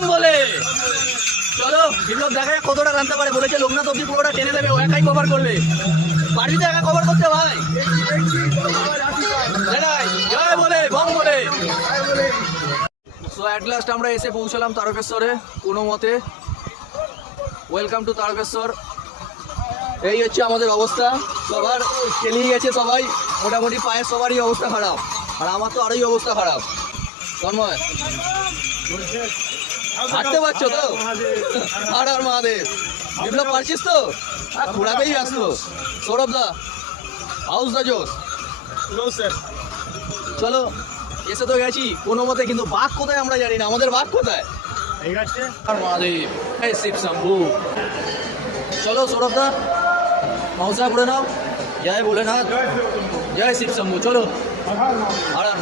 Bomb বলে। চলো বিপ্লব দেখা যাক কতটা টানতে পারে। বলেছে লোকনাথ অব্দি পুরোটা টেনে দেবে, ও একাই কভার করবে। পারবি তো একা কভার করতে ভাই? জয় বলে বম বলে। সো অ্যাট লাস্ট আমরা এসে পৌঁছলাম তারকেশ্বরে কোনো মতে। Welcome to Tarakeswar. এই হচ্ছে আমাদের অবস্থা, সবার খেলিয়ে গেছে সবাই মোটামুটি, পায়ের সবারই অবস্থা খারাপ, আর আমার তো আরোই অবস্থা খারাপ। তন্ময় হাঁটতে পারছো তো? আর আর মহাদেব। বিপ্লব পারছিস তো? ঘোরাতেই ব্যস্ত। সৌরভ দা হাউস দা জোস। চলো এসে তো গেছি কোনো মতে, কিন্তু বাঘ কোথায় আমরা জানি না। আমাদের বাঘ কোথায়? আর মহাদেব, এই শিব শম্ভু। চলো সৌরভ দা নমস্কার করে নাও। জয় ভোলেনাথ, জয় শিব শম্ভু। চলো আর আর